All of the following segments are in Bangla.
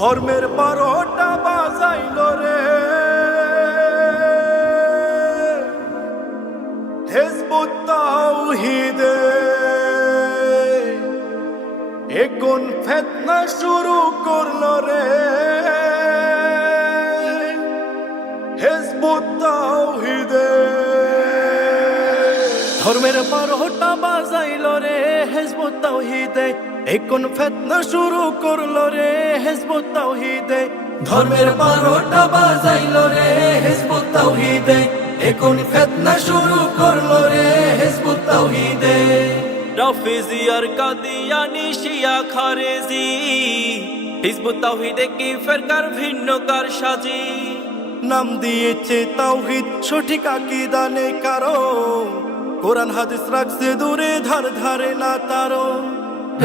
ধর্মের বারোটা বাজাইল রে হিজবুত তাওহীদে। এখন ফিতনা শুরু করলো রে হিজবুত তাওহীদে। ধর্মের বারোটা বাজাইল রে হিজবুত তাওহীদে। এখন ফিতনা শুরু করলো রে হিজবুত তাওহীদে। ধর্মের বারোটা বাজাইল রে হিজবুত তাওহীদে। এখন ফিতনা শুরু করলো রে হিজবুত তাওহীদে। রাফিজি আর কাদিয়ানি শিয়া খারেজি হিজবুত তাওহীদে কি ফিরকার ভিন্ন কার সাজি। নাম দিয়েছে তাওহীদ সঠিক আকীদা নেই কারো, কোরআন হাদিস রাখছে দূরে ধার ধারে না তারো।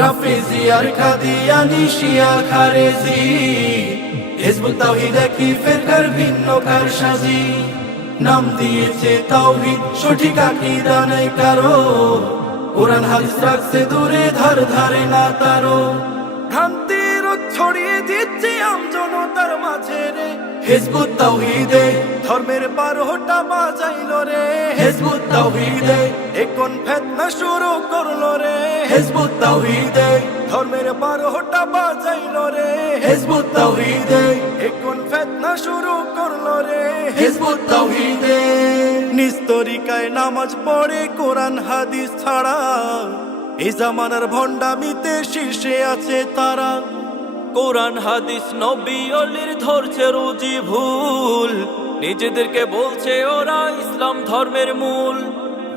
রাফিজি আর কাদিয়ানি শিয়া খারেজি হিজবুত তাওহীদে কি ফিরকার ভিন্ন কার সাজি। নাম দিয়েছে তাওহীদ সঠিক আকীদা নেই কারো, কোরআন হাদিস রাখছে দূরে ধার ধারে না তারো। ভ্রান্তির ছড়িয়ে দিচ্ছে আমজনতার মাঝে রে হিজবুত তাওহীদে। ধর্মের বারোটা বাজাইল রে হিজবুত তাওহীদে। এখন ফিতনা শুরু করলো রে হিজবুত তাওহীদে। ধর্মের বারোটা বাজাইল রে হিজবুত তাওহীদে। এখন ফিতনা শুরু করলো রে হিজবুত তাওহীদে। নিজ তরিকায় নামাজ পড়ে কোরআন হাদিস ছাড়া, এই জামানার ভণ্ডামিতে শীর্ষে আছে তারা। কোরআন হাদিস নবী অলির ধরছে রোজি ভুল, নিজেদেরকে বলছে ওরা ইসলাম ধর্মের মূল।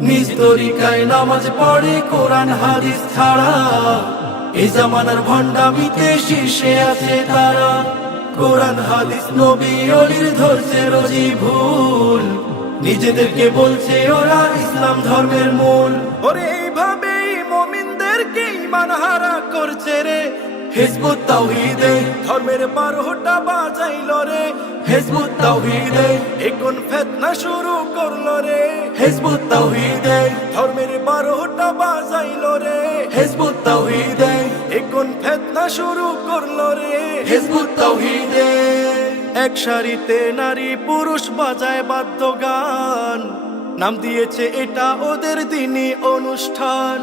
নিজ তরিকায় নামাজ পড়ে কোরআন হাদিস ছাড়া, এই জামানার ভণ্ডামিতে শীর্ষে আছে তারা। কোরআন হাদিস নবী অলির ধরছে রোজি ভুল, নিজেদেরকে বলছে ওরা ইসলাম ধর্মের মূল। ওরে এইভাবেই মুমিনদেরকে ঈমান হারা করছে রে হিজবুত তাওহীদে। ধর্মের বারোটা বাজাইল রে হিজবুত তাওহীদে। এখন ফিতনা শুরু করলো রে হিজবুত তাওহীদে। ধর্মের বারোটা বাজাইল রে হিজবুত তাওহীদে। এখন ফিতনা শুরু করলো রে হিজবুত তাওহীদে। এক সারিতে নারী পুরুষ বাজায় বাদ্য গান, নাম দিয়েছে এটা ওদের দিনই অনুষ্ঠান।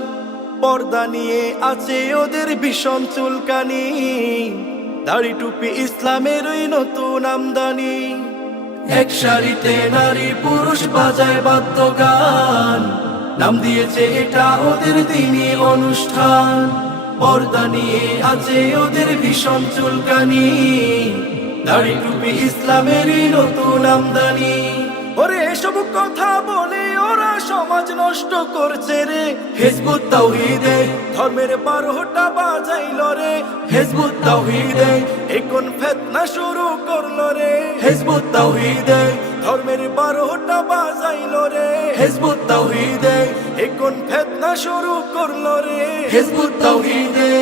পর্দা নিয়ে আছে ওদের ভীষণ চুলকানি, দাড়ি টুপি ইসলামের ওই নতুন আমদানি। এক সারিতে নারী পুরুষ বাজায় বাদ্য গান, নাম দিয়েছে এটা ওদের দিনই অনুষ্ঠান। পর্দা নিয়ে আছে ওদের ভীষণ চুলকানি, দাড়ি টুপি ইসলামেরই নতুন আমদানি। ওরে এসব কথা বলে ওরা সমাজ নষ্ট করছে রে হিজবুত তাওহীদে। ধর্মের বারোটা বাজাইল রে হিজবুত তাওহীদে। এখন ফিতনা শুরু করলো রে হিজবুত তাওহীদে। ধর্মের বারোটা বাজাইল রে হিজবুত তাওহীদে। এখন ফিতনা শুরু করলো রে হিজবুত তাওহীদে।